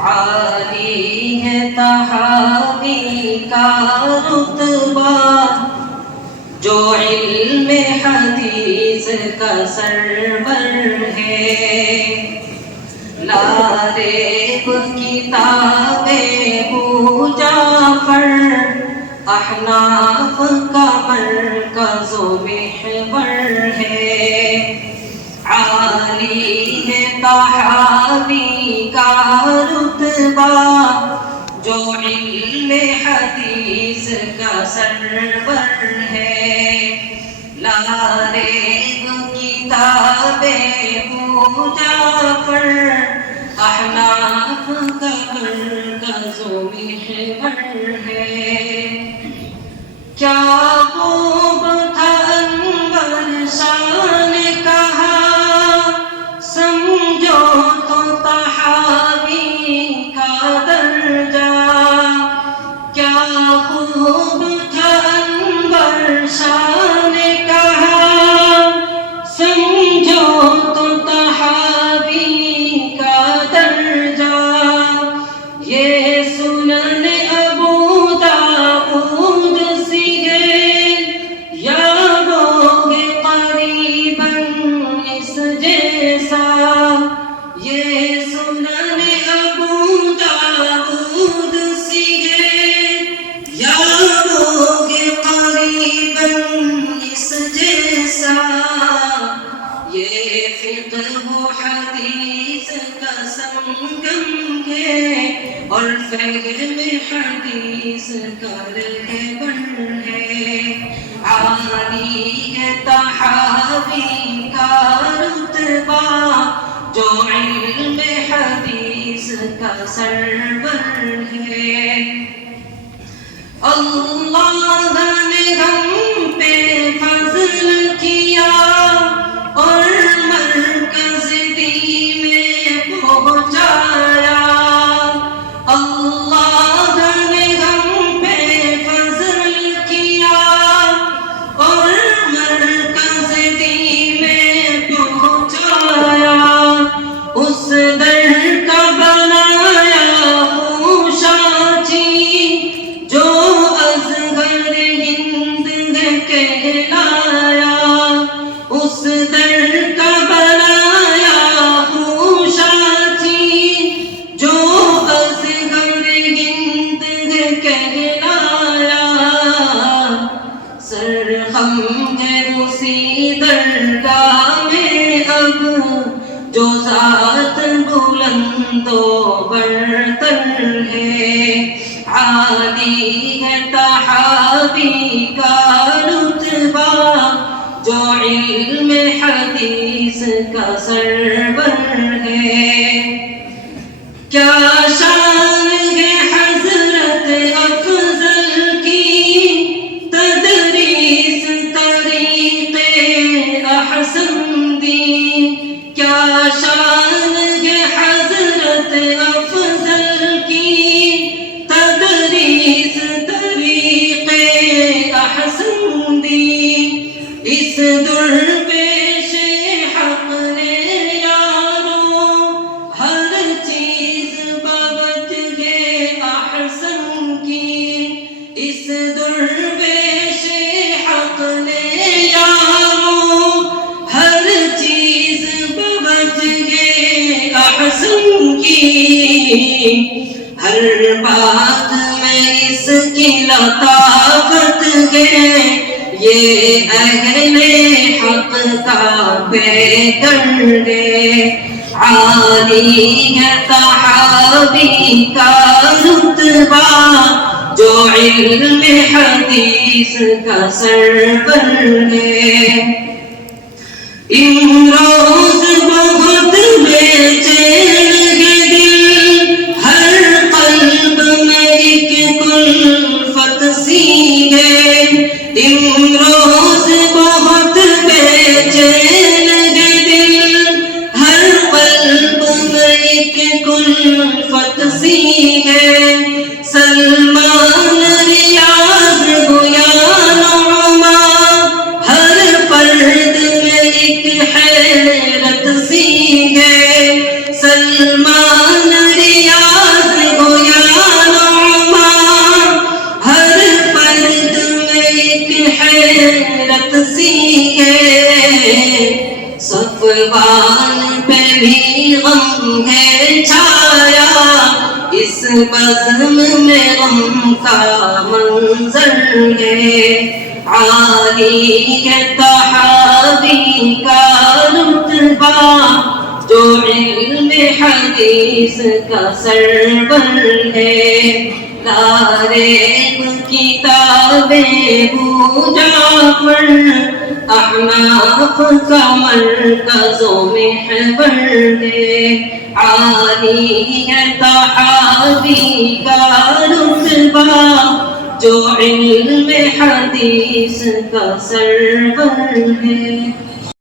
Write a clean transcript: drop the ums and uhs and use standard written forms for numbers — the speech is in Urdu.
عالی ہے تحابی کا رتبہ جو علم حدیث کا سرور ہے، لا ریب کتاب ابو جعفر احناف کا مرکز و محور ہے، عالی ہے طحاوی کا رتبہ جو علم حدیث کا سرور ہے، لا ریب کتاب ابو جعفر احناف کا مرکز و محور ہے۔ کیا خوب تھا انور شاہ نے کہا، سمجھو تو طحاوی کا درجہ، کیا خوب تھا انور شاہ نے کہا، سمجھو تو طحاوی کا درجہ، یہ سنن ابو داؤد سی ہے، یادو گے قریباً اس جیسا، یہ سنن ابو داؤد سی ہے، یادو گے قریباً اس جیسا، یہ فقہ و حدیث کا سنگم ہے اور فہم حدیث کا رہبر ہے، عالی ہے طحاوی کا رتبہ جو علم حدیث کا سرور ہے۔ اللہ نے ہم پہ فضل کیا اور مرکز دین میں پہنچایا، اللہ نے ہم پہ فضل کیا اور مرکز دین میں پہنچایا، اس در کا بنایا خوشاچی جو ازغر ہند کہلایا، اس در کا بنایا خوشاچی جو ازغر ہند کہلایا، سرخم ہے اسی درگاہ میں اب جو ذات بلند و برتر ہے، عالی ہے طحاوی کا رتبہ جو علم حدیث کا سرور ہے۔ کیا شان ہے حضرت افضل کی، تدریس طریق احسن دی، کیا شان ہے حضرت افضل کی، تدریس طریق احسن دی، اس درویش حق نے یارو ہر چیز بابت ہے احسن کی، اس درویش حق نے یارو ہر چیز بابت ہے احسن کی، ہر بات میں اس کی لطافت ہے، یہ اہل حق کا پیکر ہے، عالی ہے طحاوی کا رتبہ جو علم حدیث کا سرور ہے۔ امروز بہت بے چین ہے دل، ہر قلب میں ایک کلفت سی ہے، امروز بہت بے چین ہے دل، ہر قلب میں ایک کلفت سی ہے، سلمان ریاض گویا نعما ہر فرد میں ایک حیرت سی ہے، سلمان ریاض صفوان پہ بھی غم ہے چھایا، اس بزم میں غم کا منظر ہے، عالی ہے صحابی کا رتبہ جو علم حدیث کا سرور ہے، تاریخ کتابیں ابو جعفر احناف کا مرکز و محور ہے، عالی ہے صحابی کا رتبہ جو علم حدیث کا سرور ہے۔